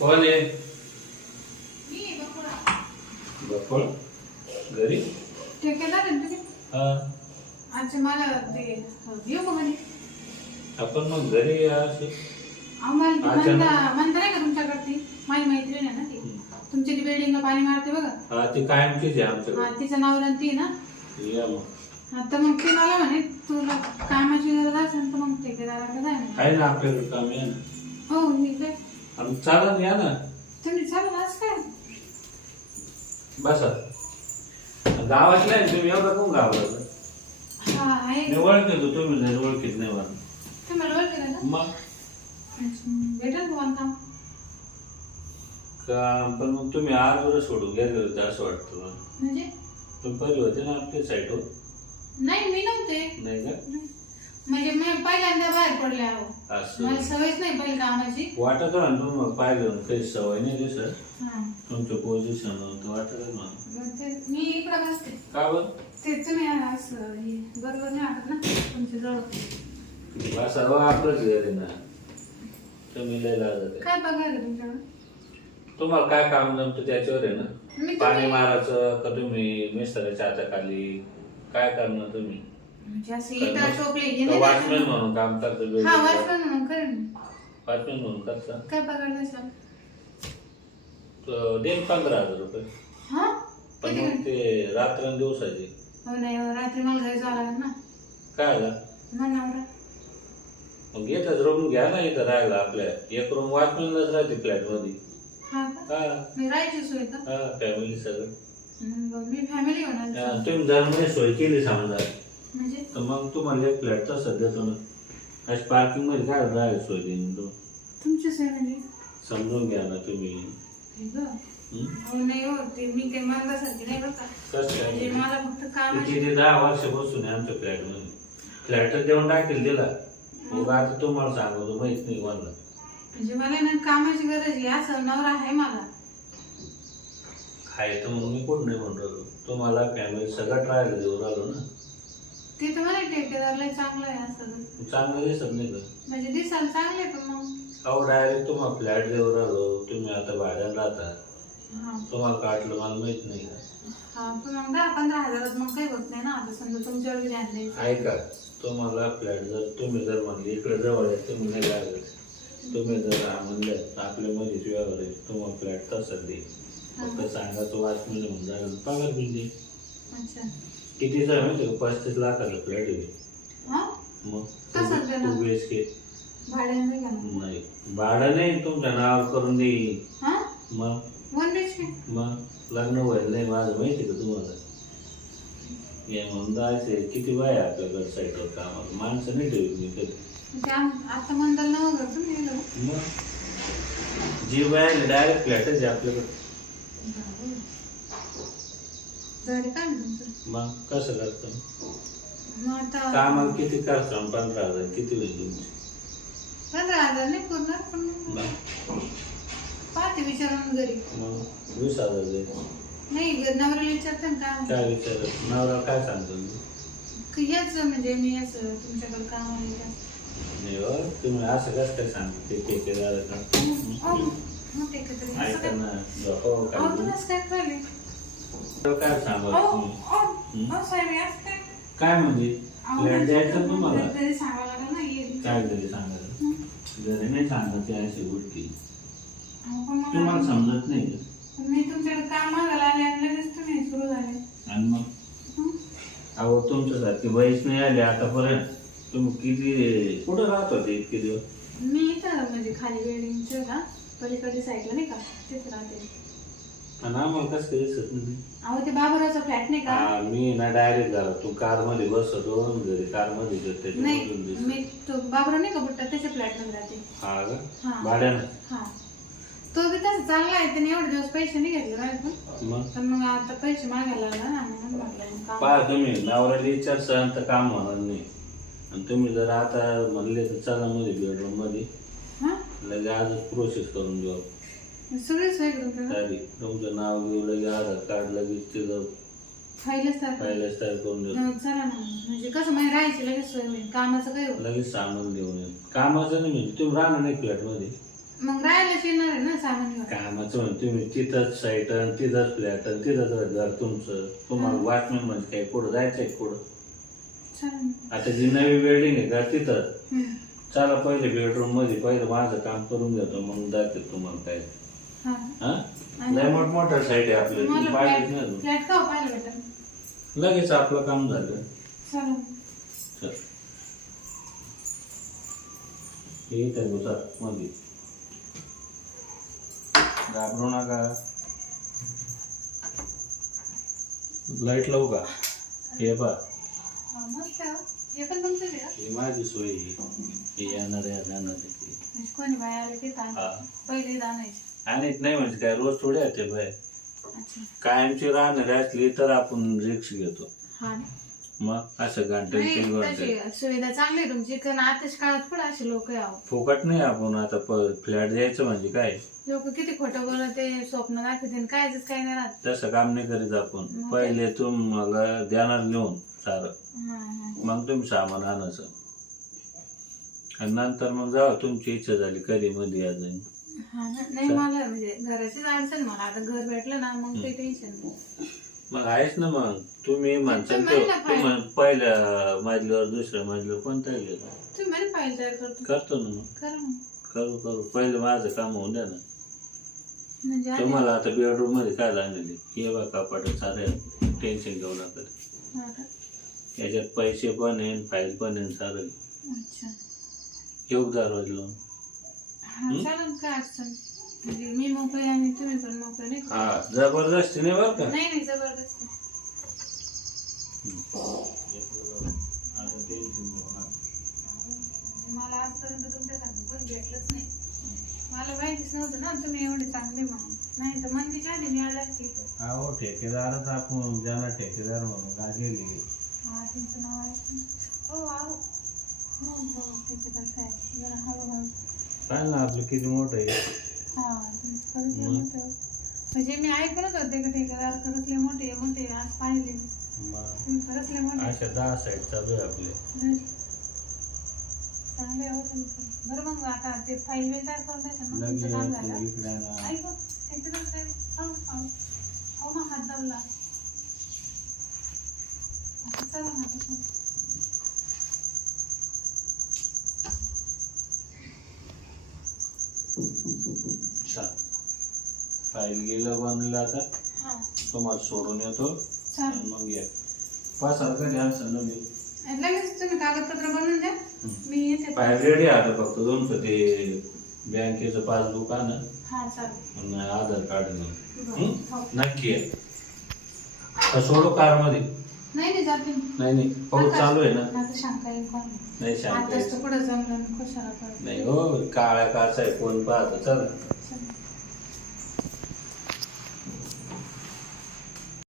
कोण आहे? बकुळ घरी? ठेकेदार आहे ना तुम्ही? हा. अच्छा मला ते येऊ का म्हणे? आपण मग घरी असे आम्हाला ती अचानक? म्हणता नाही का तुमच्याकडची माझी मैत्रीण आहे ना ती तुमची ती बिल्डिंगला पाणी मारते बघा. हा ती कायमचीच आहे आमच्याकडे. हा तिचं नाव ती ना. या मग. आता मग ती मला म्हणे तुला कामाची गरज असेल तर मग ठेकेदाराकडे जाय म्हणे. आहे ना आपल्याकडे काम आहे ना. हो मी काय आणि चालन या ना. तुम्ही चालू आज काय बसा. गावातले आहे तुम्ही एवढं कोण गावाला? हा आहे मी ओळखतो तुम्ही नाही ओळखीत नाही मला. तुम्हाला ओळखेल ना? मग भेटेल तुम्हाला काम. काम पण मग तुम्ही आजवर सोडून गेले होते असं वाटतं मला. म्हणजे तुम्ही पहिले होते ना आपल्या साईडवर? नाही मी नव्हते. नाही का? म्हणजे मी पहिल्यांदा बाहेर पडले आहो. असं मला सवयच नाही पहिली कामाची. वाटत ना तुम्हाला पाहिलं काही सवय नाही रे सर. हा तुमचं पोझिशन वाटत मला. मग ते मी इकडे बसते. का बरं? ते तुम्ही असं हे बरोबर नाही वाटत ना तुमच्या जवळ. सर्व आपलंच घर आहे ना. तुम्ही लय लाजत आहे. काय बघायला तुमच्याकडे? तुम्हाला काय काम जमतं त्याच्यावर आहे ना. मी पाणी तुम्ही मारायचं का तुम्ही मिस्टराच्या हाताखाली काय करणार तुम्ही? म्हणजे असं इटा टोपले हे का नाही वॉचमॅन करायचं. म्हणून काम करतो? हा वॉचमॅन म्हणून करेन मी. वॉचमॅन म्हणून करता काय पगार द्याल? तर देईन 15,000 रुपये. हा पण किती मग वेळ? ते रात्रंदिवसाचे. हो नाही हो, रात्री मला घरी जावं लागेल ना. काय आला मला नवरा. मग येतच रूम घ्या ना इथं राहायला. आपल्या एक रूम वॉचमॅनलाच राहते फ्लॅट मध्ये. हा का? हा मी राहायची सोय का? हा फॅमिली सगळं. मी फॅमिली होणार. तुम्ही जर मध्ये सोय केली समजा म्हणजे तर मग तुम्हाला एक फ्लॅट तसं देतो ना. अशी पार्किंग मध्ये काय राहायला सोय देईन तो. तुमची सोय म्हणजे समजून घ्या ना तुम्ही. हे गं. हो नाही हो ते मी काही मार्गासारखी नाही बरं का. कसं म्हणजे काय? मला फक्त कामाची. किती 10 वर्षापासून आहे आमच्या फ्लॅट मध्ये. फ्लॅट देऊन टाकेल दिला. मग आता तुम्हाला सांगतो माहित नाही कोणाला. म्हणजे मला ना कामाची गरज आहे असं नवरा आहे मला. आहे तर मग मी कोण नाही म्हणतो. तुम्हाला फॅमिली सगळं ट्रायल देऊन आलो ना. ते तर मला ठेकेदारला चांगलं आहे असं. चांगलं दिसत नाही का? म्हणजे दिसायला चांगले पण मग. अहो डायरेक्ट तुम्हाला फ्लॅट देऊन आलो. तुम्ही आता भाड्यानं राहता. हा तुम्हाला काढलं मला माहित नाही का? हा पण मग 10-15 हजारात मग काही होत नाही ना. आता समजा तुमच्यावर ध्यान द्यायचं. ऐका तुम्हाला फ्लॅट जर तुम्ही जर म्हणले इकडे जवळ आहे तुम्ही नाही लागत. तुम्ही जर म्हणलं आपल्या मध्येच व्यवहार आहे तुम्हाला फ्लॅट तसंच दे. फक्त सांगा तो वॉचमॅन म्हणून जायला पगार बिल दे. अच्छा किती जर माहिती का 35 लाखाला फ्लॅट आहे. हा मग तसंच देणार. 2 BHK. भाड्याने नाही का? नाही भाडं नाही तुमच्या नावावर करून देईन. हा मग 1 BHK. मग लग्न व्हायला नाही माझं माहिती का तुम्हाला. या म्हणून जायचे किती बाय आपल्याकडे साईटवर कामाला माणसं नाही ठेवत मी कधी. म्हणजे आता म्हणताल नवं घर तुम्ही गेलो. मग जी बाय डायरेक्ट फ्लॅटच आहे आपल्याकडे. झाले काय ना तुमचं? मग कसं करतो मग आता कामाला किती करतो? 15,000 किती होईल तुमची? 15,000 नाही पुरणार पण मग पाहते विचारून घरी. 20,000 जाईल. नाही नवऱ्याला विचारते ना काय काय विचार नवरा काय सांगतो मी? याच म्हणजे मी असं तुमच्याकडे काम आले. नाही हो तुम्ही असं कसं काय सांगतो ते ठेकेदार का? ऐका ना झोपावं काय काय सांगा तुम्ही? काय म्हणजे फ्लॅट द्यायचं तुम्हाला? काय घरी सांगायला? घरी नाही सांगत अशी गोष्टी तुम्हाला समजत नाही का? मी तुमच्याकडे काम मागायला आले आणि लगेच तुम्ही सुरू झाले. आणि मग अहो तुमच्यासारखी वयस नाही आली आतापर्यंत. तुम्ही किती कुठं राहत होते इतके दिवस? मी इथं म्हणजे खाली बिल्डिंगच्या का पलीकडे साईडला नाही का तिथे राहते. आणि आम्हाला कसं काही दिसत नाही. अहो ते बाबुरावचा फ्लॅट नाही का? हा, मी ना डायरेक्ट झाला तू कार मध्ये बसतो घरी कार मध्ये जाते. नाही मी तो बाबुराव नाही का बुट्टा त्याच्या फ्लॅट मध्ये राहते. हा हा. का भाड्यानं? हा तो बी तसं चांगला आहे. त्याने एवढे दिवस पैसे नाही घेतले बाहेर मग पण मग आता पैसे मागायला लागला ना म्हणून म्हटलं काम. पहा तुम्ही नवऱ्याला विचार सहन तर काम होणार नाही. आणि तुम्ही जर आता म्हणले तर चला मध्ये बेडरूम मध्ये हा लगे आजच प्रोसेस करून देऊ. सगळी सोय करून तयारी तुमचं नाव घेऊ लगे आधार कार्ड लगेच तिथं फाईलच तर फायलच तयार करून देऊ. चला ना म्हणजे कसं म्हणजे राहायची लगेच सोय होईल कामाचं काय होईल. लगेच सामान देऊन येईल. कामाचं नाही म्हणजे तुम्ही राहणार नाही फ्लॅट मध्ये. मग राहायलाच येणार आहे ना सामान घेऊन. कामाचं म्हणून तुम्ही तिथंच साईट आणि तिथंच फ्लॅट आणि तिथंच घर तुमचं. तुम्हाला वॉचमॅन म्हणजे काय पुढं जायचंय पुढं. चालेल. आता जी नवी बिल्डिंग आहे का तिथं हम्म. चला पहिले बेडरूम मध्ये पहिलं माझं काम करून घेतो मग जाते तुम्हाला काय. हा. हा लय मोठमोठ्या साईट आहे आपल्या मला पाहिजेच नाही अजून. फ्लॅट का पाहायला भेटेल? लगेच आपलं काम झालं. चालेल. चल हे तर होता मध्ये घाबरू नका. लाईट लावू का? हे पा हा, मस्त आहे हो. हे पण तुमचं आहे का? ही माझी सोय आहे. हे येणार आहे जाणार आहे. म्हणजे कोणी बाहेर आले ते काय हा पहिले जाणायचे. आणि नाही म्हणजे काय रोज थोडे येते बाय. अच्छा. कायमची राहणारी असली तर आपण रिक्स घेतो. हा ना. मग असं घंटे नाही, तीन घंटे तशी सुविधा चांगली आहे तुमची, कारण आताच काळात पण असे लोक यावं. फुकट नाही. आपण आता फ्लॅट द्यायचं म्हणजे काय लोक किती खोटं बोलते, स्वप्न दाखवते, कायच काय नाही राहत. तसं काम नाही करीत आपण. मग पहिले तुम्हाला देणार घेऊन सारं हा, हा. मग तुम्ही सामान आणायचं आणि नंतर मग जाऊ तुमची इच्छा झाली कधी मध्ये या जाईन. हा ना. नाही मला म्हणजे घराचीच अडचण. मला आता घर भेटलं ना मग काही टेन्शन नाही. मग आहेच ना. मग तुम्ही म्हणसान तुम्ही म्हणला तुम्ही पहिल्या मजल्यावर दुसऱ्या मजल्यावर कोणता तुम्ही मला फाईल तयार करतो. करतो ना. मग करा मग. करू पहिलं माझं काम होऊन द्या ना. म्हणजे आधी- तुम्हाला आता बेडरूम मध्ये काय लागलेली हे बघा कपाट सारं टेन्शन घेऊ नका. हा का? याच्यात पैसे पण आहे फाईल पण आहे सारं. अच्छा. योग दरवाज लावून. हा चालेल, काय अडचण म्हणजे मी मोकळे आणि तुम्ही पण मोकळे नाही का? हा जबरदस्ती नाही बरं का. नाही नाही जबरदस्त. आता टेन्शन घेऊ नका. मला आजपर्यंत तुमच्यासारखं पण भेटलंच नाही. मला माहितीच नव्हतं ना तुम्ही एवढे चांगले म्हणून. नाही तर मंदीच्या आधी मी आला असते इथं. हा हो ठेकेदारच आपण ज्यांना ठेकेदार म्हणून गाजेली. हा तुमचं नाव आहे का? हो आहो. हो हो ठेकेदार साहेब जरा हळूहळू. काय ना आपलं किती मोठं आहे. हा तुमचं खरंच लय मोठं आहे. म्हणजे मी ऐकूनच होते का ठेकेदार खरंच लय मोठे मोठे आज पाहिले मी. तुम्ही खरंच लय मोठे. अशा 10 साईड चालू आहे आपले. चांगले आहे हो तुमचं. बरं मग आता ते फाईल बिल तयार करून द्यायचं ना तुमचं काम झालं. इकडे ना ऐकू ठेकेदार साहेब अहो मग हात दाबला. आता चला ना तसं. फाईल गेलं बनलं आता हा तुम्हाला सोडून येतो चालेल. आणि मग या 5,000 घ्या संध्याकाळी. लगेच तुम्ही कागदपत्र बनवून द्या. मी येते. फाईल रेडी आहे फक्त तुमचं ते बँकेचं पासबुक आणा हा चालेल. आणि आधार कार्ड घेऊन. बरं. हो. नक्की आहे का सोडू कार मध्ये? नाही नाही जाते. नाही पाऊस चालू आहे ना. आता शंका येईल कोण नाही शांत आताच तर पुढे जमलं खुशाला नाही हो काळ्या काचा आहे कोण पाहत चल.